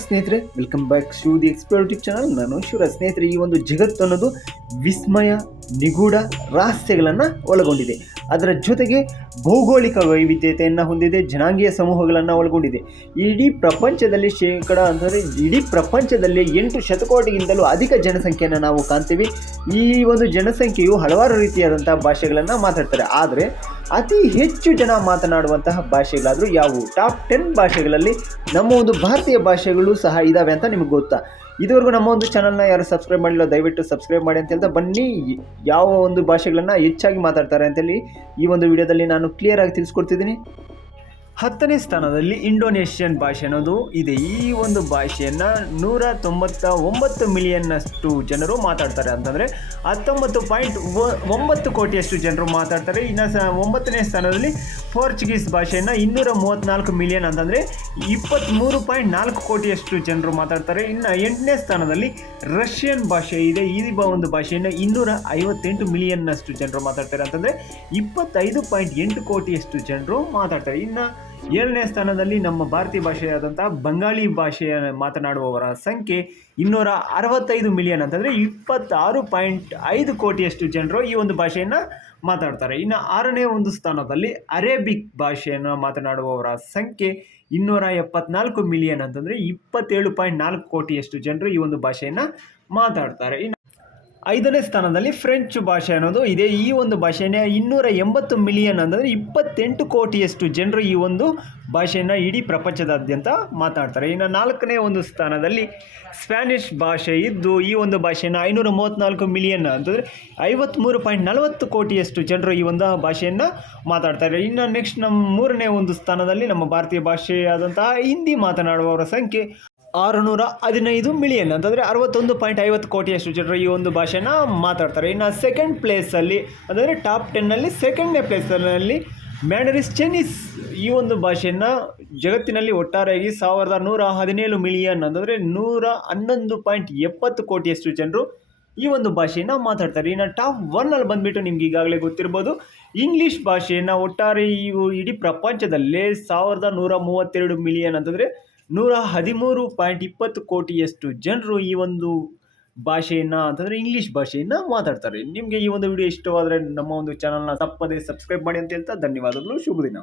ಸ್ನೇಹಿತರೆ welcome back to the explorative channel ನಾನು ಶಿವರ ಸ್ನೇಹಿತರೆ, ಈ ಒಂದು ಜಗತ್ತು ಅನ್ನೋದು ವಿಸ್ಮಯ, ನಿಗೂಢ ರಹಸ್ಯಗಳನ್ನು ಒಳಗೊಂಡಿದೆ. ಅದರ ಜೊತೆಗೆ ಭೌಗೋಳಿಕ ವೈವಿಧ್ಯತೆಯನ್ನು ಹೊಂದಿದೆ, ಜನಾಂಗೀಯ ಸಮೂಹಗಳನ್ನು ಒಳಗೊಂಡಿದೆ. ಇಡೀ ಪ್ರಪಂಚದಲ್ಲಿ ಶೇಕಡ ಅಂದರೆ ಇಡೀ ಪ್ರಪಂಚದಲ್ಲಿ ಎಂಟು ಶತಕೋಟಿಗಿಂತಲೂ ಅಧಿಕ ಜನಸಂಖ್ಯೆಯನ್ನು ನಾವು ಕಾಣ್ತೀವಿ. ಈ ಒಂದು ಜನಸಂಖ್ಯೆಯು ಹಲವಾರು ರೀತಿಯಾದಂಥ ಭಾಷೆಗಳನ್ನು ಮಾತಾಡ್ತಾರೆ. ಆದರೆ ಅತಿ ಹೆಚ್ಚು ಜನ ಮಾತನಾಡುವಂತಹ ಭಾಷೆಗಳಾದರೂ ಯಾವುವು? ಟಾಪ್ ಟೆನ್ ಭಾಷೆಗಳಲ್ಲಿ ನಮ್ಮ ಒಂದು ಭಾರತೀಯ ಭಾಷೆಗಳು ಸಹ ಇದ್ದಾವೆ ಅಂತ ನಿಮಗೆ ಗೊತ್ತಾ? ಇದುವರೆಗೂ ನಮ್ಮ ಒಂದು ಚಾನಲ್ನ ಯಾರು ಸಬ್ಸ್ಕ್ರೈಬ್ ಮಾಡಿಲ್ಲ, ದಯವಿಟ್ಟು ಸಬ್ಸ್ಕ್ರೈಬ್ ಮಾಡಿ ಅಂತ ಬನ್ನಿ. ಯಾವ ಒಂದು ಭಾಷೆಗಳನ್ನು ಹೆಚ್ಚಾಗಿ ಮಾತಾಡ್ತಾರೆ ಅಂತೇಳಿ ಈ ಒಂದು ವಿಡಿಯೋದಲ್ಲಿ ನಾನು ಕ್ಲಿಯರ್ ಆಗಿ ತಿಳಿಸ್ಕೊಡ್ತಿದ್ದೀನಿ. ಹತ್ತನೇ ಸ್ಥಾನದಲ್ಲಿ ಇಂಡೋನೇಷ್ಯನ್ ಭಾಷೆ ಅನ್ನೋದು ಇದೆ. ಈ ಒಂದು ಭಾಷೆಯನ್ನು ನೂರ ತೊಂಬತ್ತ ಒಂಬತ್ತು ಮಿಲಿಯನ್ನಷ್ಟು ಜನರು ಮಾತಾಡ್ತಾರೆ ಅಂತಂದರೆ ಹತ್ತೊಂಬತ್ತು ಪಾಯಿಂಟ್ ಒಂಬತ್ತು ಕೋಟಿಯಷ್ಟು ಜನರು ಮಾತಾಡ್ತಾರೆ. ಇನ್ನು ಸ, ಒಂಬತ್ತನೇ ಸ್ಥಾನದಲ್ಲಿ ಪೋರ್ಚುಗೀಸ್ ಭಾಷೆಯನ್ನು ಇನ್ನೂರ ಮೂವತ್ತ್ನಾಲ್ಕು ಮಿಲಿಯನ್ ಅಂತಂದರೆ ಇಪ್ಪತ್ತ್ಮೂರು ಪಾಯಿಂಟ್ ನಾಲ್ಕು ಕೋಟಿಯಷ್ಟು ಜನರು ಮಾತಾಡ್ತಾರೆ. ಇನ್ನು ಎಂಟನೇ ಸ್ಥಾನದಲ್ಲಿ ರಷ್ಯನ್ ಭಾಷೆ ಇದೆ. ಈ ಒಂದು ಭಾಷೆಯನ್ನು ಇನ್ನೂರ ಐವತ್ತೆಂಟು ಮಿಲಿಯನ್ನಷ್ಟು ಜನರು ಮಾತಾಡ್ತಾರೆ ಅಂತಂದರೆ ಇಪ್ಪತ್ತೈದು ಪಾಯಿಂಟ್ ಎಂಟು ಕೋಟಿಯಷ್ಟು ಜನರು ಮಾತಾಡ್ತಾರೆ. ಇನ್ನು ಏಳನೇ ಸ್ಥಾನದಲ್ಲಿ ನಮ್ಮ ಭಾರತೀಯ ಭಾಷೆಯಾದಂಥ ಬಂಗಾಳಿ ಭಾಷೆಯ ಮಾತನಾಡುವವರ ಸಂಖ್ಯೆ ಇನ್ನೂರ ಅರವತ್ತೈದು ಮಿಲಿಯನ್ ಅಂತಂದರೆ ಇಪ್ಪತ್ತಾರು ಪಾಯಿಂಟ್ ಐದು ಕೋಟಿಯಷ್ಟು ಜನರು ಈ ಒಂದು ಭಾಷೆಯನ್ನು ಮಾತಾಡ್ತಾರೆ. ಇನ್ನು ಆರನೇ ಒಂದು ಸ್ಥಾನದಲ್ಲಿ ಅರೇಬಿಕ್ ಭಾಷೆಯನ್ನು ಮಾತನಾಡುವವರ ಸಂಖ್ಯೆ ಇನ್ನೂರ ಎಪ್ಪತ್ನಾಲ್ಕು ಮಿಲಿಯನ್ ಅಂತಂದರೆ ಇಪ್ಪತ್ತೇಳು ಪಾಯಿಂಟ್ ನಾಲ್ಕು ಕೋಟಿಯಷ್ಟು ಜನರು ಈ ಒಂದು ಭಾಷೆಯನ್ನು ಮಾತಾಡ್ತಾರೆ. ಇನ್ನು ಐದನೇ ಸ್ಥಾನದಲ್ಲಿ ಫ್ರೆಂಚ್ ಭಾಷೆ ಅನ್ನೋದು ಇದೆ. ಈ ಒಂದು ಭಾಷೆನೇ ಇನ್ನೂರ ಎಂಬತ್ತು ಮಿಲಿಯನ್ ಅಂದರೆ ಇಪ್ಪತ್ತೆಂಟು ಕೋಟಿಯಷ್ಟು ಜನರು ಈ ಒಂದು ಭಾಷೆಯನ್ನು ಇಡೀ ಪ್ರಪಂಚದಾದ್ಯಂತ ಮಾತಾಡ್ತಾರೆ. ಇನ್ನು ನಾಲ್ಕನೇ ಒಂದು ಸ್ಥಾನದಲ್ಲಿ ಸ್ಪ್ಯಾನಿಷ್ ಭಾಷೆ ಇದ್ದು ಈ ಒಂದು ಭಾಷೆಯನ್ನು ಐನೂರ ಮೂವತ್ತ್ನಾಲ್ಕು ಮಿಲಿಯನ್ ಅಂತಂದರೆ ಐವತ್ತ್ಮೂರು ಪಾಯಿಂಟ್ ನಲವತ್ತು ಕೋಟಿಯಷ್ಟು ಜನರು ಈ ಒಂದು ಭಾಷೆಯನ್ನು ಮಾತಾಡ್ತಾರೆ. ಇನ್ನು ನೆಕ್ಸ್ಟ್ ನಮ್ಮ ಮೂರನೇ ಒಂದು ಸ್ಥಾನದಲ್ಲಿ ನಮ್ಮ ಭಾರತೀಯ ಭಾಷೆಯಾದಂತಹ ಹಿಂದಿ ಮಾತನಾಡುವವರ ಸಂಖ್ಯೆ ಆರುನೂರ ಹದಿನೈದು ಮಿಲಿಯನ್ ಅಂತಂದರೆ ಅರವತ್ತೊಂದು ಪಾಯಿಂಟ್ ಐವತ್ತು ಕೋಟಿಯಷ್ಟು ಜನರು ಈ ಒಂದು ಭಾಷೆನ ಮಾತಾಡ್ತಾರೆ. ಇನ್ನು ಸೆಕೆಂಡ್ ಪ್ಲೇಸಲ್ಲಿ ಅಂದರೆ ಟಾಪ್ ಟೆನ್ನಲ್ಲಿ ಸೆಕೆಂಡ್ನೇ ಪ್ಲೇಸಲ್ಲಿ ಮ್ಯಾಂಡರಿಸ್ ಚೈನೀಸ್ ಈ ಒಂದು ಭಾಷೆಯನ್ನು ಜಗತ್ತಿನಲ್ಲಿ ಒಟ್ಟಾರೆಯಾಗಿ ಸಾವಿರದ ನೂರ ಹದಿನೇಳು ಮಿಲಿಯನ್ ಅಂತಂದರೆ ನೂರ ಹನ್ನೊಂದು ಪಾಯಿಂಟ್ ಎಪ್ಪತ್ತು ಕೋಟಿಯಷ್ಟು ಜನರು ಈ ಒಂದು ಭಾಷೆಯನ್ನು ಮಾತಾಡ್ತಾರೆ. ಇನ್ನು ಟಾಪ್ ಒನ್ನಲ್ಲಿ ಬಂದುಬಿಟ್ಟು ನಿಮ್ಗೆ ಈಗಾಗಲೇ ಗೊತ್ತಿರ್ಬೋದು ಇಂಗ್ಲೀಷ್ ಭಾಷೆಯನ್ನು ಒಟ್ಟಾರೆ ಇವು ಇಡೀ ಪ್ರಪಂಚದಲ್ಲೇ ಸಾವಿರದ ನೂರ ಮೂವತ್ತೆರಡು ಮಿಲಿಯನ್ ಅಂತಂದರೆ ನೂರ ಹದಿಮೂರು ಪಾಯಿಂಟ್ ಇಪ್ಪತ್ತು ಕೋಟಿಯಷ್ಟು ಜನರು ಈ ಒಂದು ಭಾಷೆಯನ್ನು ಅಂತಂದರೆ ಇಂಗ್ಲೀಷ್ ಭಾಷೆಯನ್ನು ಮಾತಾಡ್ತಾರೆ. ನಿಮಗೆ ಈ ಒಂದು ವಿಡಿಯೋ ಇಷ್ಟವಾದರೆ ನಮ್ಮ ಒಂದು ಚಾನಲ್ನ ತಪ್ಪದೇ ಸಬ್ಸ್ಕ್ರೈಬ್ ಮಾಡಿ ಅಂತ ಹೇಳ್ತಾ ಧನ್ಯವಾದಗಳು. ಶುಭ ದಿನ.